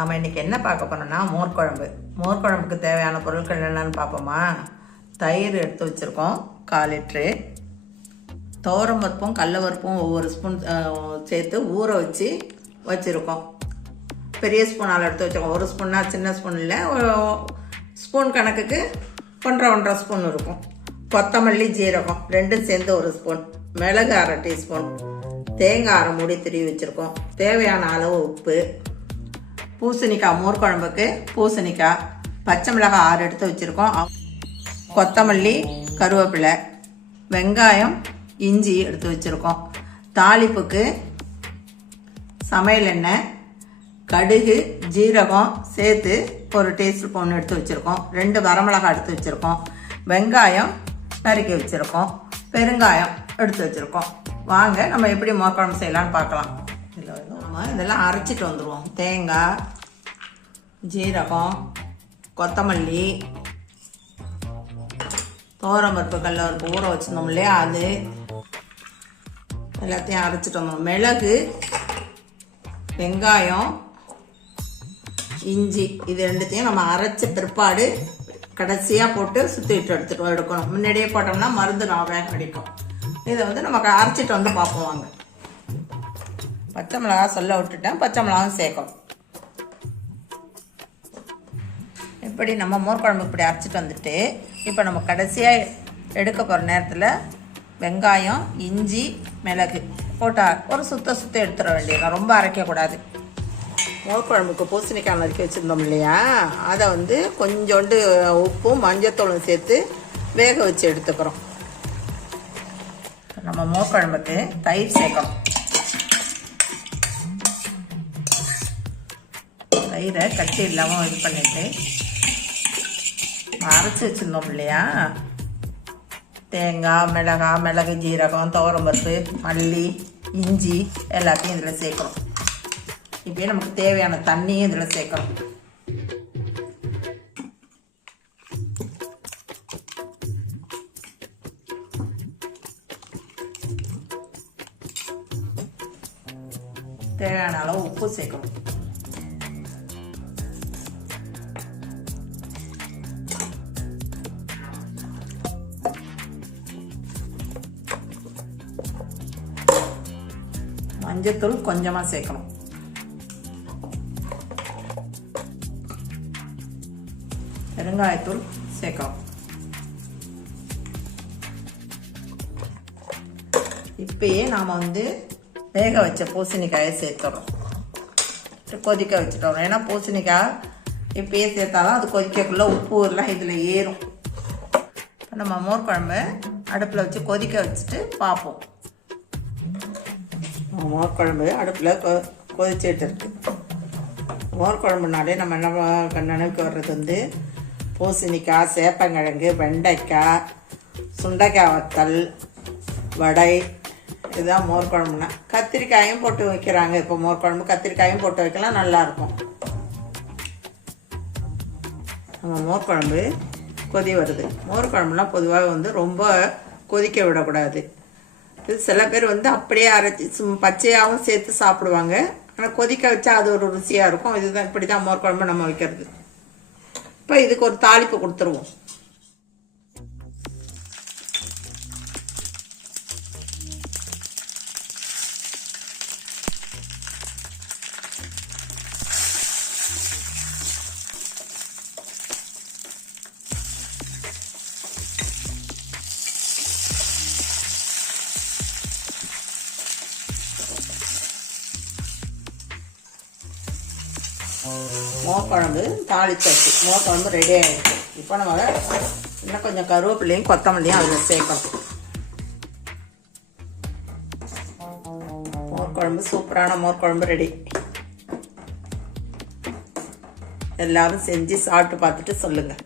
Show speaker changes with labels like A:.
A: நாம் இன்றைக்கி என்ன பார்க்க போகிறோம்னா மோர் குழம்பு மோர் குழம்புக்கு தேவையான பொருட்கள் என்னென்னு பார்ப்போமா? தயிர் எடுத்து வச்சுருக்கோம் கால் லிட்ரு. துவரம் பருப்பும் கடல பருப்பும் ஒவ்வொரு ஸ்பூன் சேர்த்து ஊற வச்சு வச்சுருக்கோம். பெரிய ஸ்பூனால் எடுத்து வச்சுருக்கோம். ஒரு ஸ்பூன்னா சின்ன ஸ்பூன் இல்லை ஸ்பூன் கணக்குக்கு ஒன்றரை ஒன்றரை ஸ்பூன் இருக்கும். கொத்தமல்லி ஜீரகம் ரெண்டும் சேர்ந்து ஒரு ஸ்பூன். மிளகு அரை டீஸ்பூன். தேங்காய் அரை மூடி திருவி வச்சுருக்கோம். தேவையான அளவு உப்பு. பூசணிக்காய் மோர் குழம்புக்கு பூசணிக்காய் பச்சை மிளகாய் ஆறு எடுத்து வச்சுருக்கோம். கொத்தமல்லி கருவேப்பிலை வெங்காயம் இஞ்சி எடுத்து வச்சுருக்கோம். தாளிப்புக்கு சமையல் எண்ணெய் கடுகு ஜீரகம் சேர்த்து ஒரு டீஸ்பூன் எடுத்து வச்சுருக்கோம். ரெண்டு வரமிளகாய் எடுத்து வச்சுருக்கோம். வெங்காயம் நறுக்கி வச்சுருக்கோம். பெருங்காயம் எடுத்து வச்சுருக்கோம். வாங்க நம்ம எப்படி மோர் குழம்பு செய்யலான்னு பார்க்கலாம். நம்ம இதெல்லாம் அரைச்சிட்டு வந்துடுவோம் தேங்காய் ஜீரகம் கொத்தமல்லி பருப்பு கடல பருப்பு ஊற வச்சுருந்தோம் இல்லையா? அது எல்லாத்தையும் அரைச்சிட்டு வந்தோம் மிளகு வெங்காயம் இஞ்சி இது ரெண்டுத்தையும் நம்ம அரைச்ச பிற்பாடு கடைசியாக போட்டு சுற்றிட்டு எடுத்துட்டு எடுக்கணும். முன்னாடியே போட்டோம்னா மருந்து நான் வேக அடிக்கும் இதை வந்து நம்ம அரைச்சிட்டு வந்து பார்ப்போம் வாங்க. பச்சை மிளகா சொல்ல விட்டுட்டேன். பச்சை மிளகாவும் சேர்க்கணும் இப்படி நம்ம மோர் குழம்பு இப்படி அரைச்சிட்டு வந்துட்டு இப்போ நம்ம கடைசியாக எடுக்க போகிற நேரத்தில் வெங்காயம் இஞ்சி மிளகு போட்டால் ஒரு சுத்த சுத்த எடுத்துட வேண்டியது ரொம்ப அரைக்கக்கூடாது மோர் குழம்புக்கு பூசணிக்காய் நறுக்கி வச்சுருந்தோம் இல்லையா? அதை வந்து கொஞ்சோண்டு உப்பும் மஞ்சத்தூளும் சேர்த்து வேக வச்சு எடுத்துக்கிறோம். நம்ம மோர் குழம்புக்கு தயிர் சேர்க்கணும். தயிரை கட்டி இல்லாமல் இது பண்ணிவிட்டு அரைச்சி வச்சுருந்தோம் இல்லையா? தேங்காய் மிளகாய் மிளகு ஜீரகம் துவரம்பருப்பு மல்லி இஞ்சி எல்லாத்தையும் இதில் சேர்க்கணும். இப்போயே நமக்கு தேவையான தண்ணியும் இதில் சேர்க்கணும். தேவையான அளவு உப்பு சேர்க்கணும். மஞ்சத்தூள் கொஞ்சமாக சேர்க்கணும். பெருங்காயத்தூள் சேர்க்கணும் இப்பயே நாம் வந்து வேக வச்ச பூசணிக்காயை சேர்த்துறோம். கொதிக்க வச்சுட்டோம். ஏன்னா பூசணிக்காய் இப்பயே சேர்த்தாலும் அது கொதிக்கக்குள்ளே உப்பு எல்லாம் இதில் ஏறும். நம்ம மோர் குழம்பு அடுப்பில் வச்சு கொதிக்க வச்சுட்டு பார்ப்போம். மோர் குழம்பு அடுப்பில் கொ கொதிச்சிட்டு இருக்கு மோர் குழம்புனாலே நம்ம என்ன நினைவுக்கு வர்றது வந்து பூசணிக்காய் சேப்பங்கிழங்கு வெண்டைக்காய் சுண்டைக்காய் வத்தல் வடை இதுதான் மோர் குழம்புனா கத்திரிக்காயும் போட்டு வைக்கிறாங்க. இப்போ மோர் குழம்பு கத்திரிக்காயும் போட்டு வைக்கலாம் நல்லாயிருக்கும். நம்ம மோர் குழம்பு கொதி வருது. மோர் குழம்புலாம் பொதுவாக வந்து ரொம்ப கொதிக்க விடக்கூடாது. இது சில பேர் வந்து அப்படியே அரைச்சி சும் பச்சையாகவும் சேர்த்து சாப்பிடுவாங்க. ஆனால் கொதிக்க வச்சா அது ஒரு ருசியாக இருக்கும். இதுதான் இப்படி தான் மோர் குழம்பு நம்ம வைக்கிறது. இப்போ இதுக்கு ஒரு தாளிப்பு கொடுத்துருவோம். மோர் குழம்பு தாளிச்சாச்சு. மோர் குழம்பு ரெடி ஆகிடுச்சு இப்போ நம்ம இன்னும் கொஞ்சம் கருவேப்பிலையும் கொத்தமல்லியும் அதில் சேர்க்கணும். மோர் குழம்பு சூப்பரான மோர் குழம்பு ரெடி எல்லாரும் செஞ்சு சாப்பிட்டு பார்த்துட்டு சொல்லுங்கள்